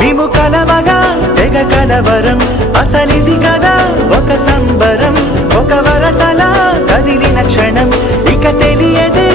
మేము కలవగా తెగ కలవరం అసలిది కదా ఒక సంబరం ఒక వరసలా కదిలిన క్షణం ఇక తెలియదే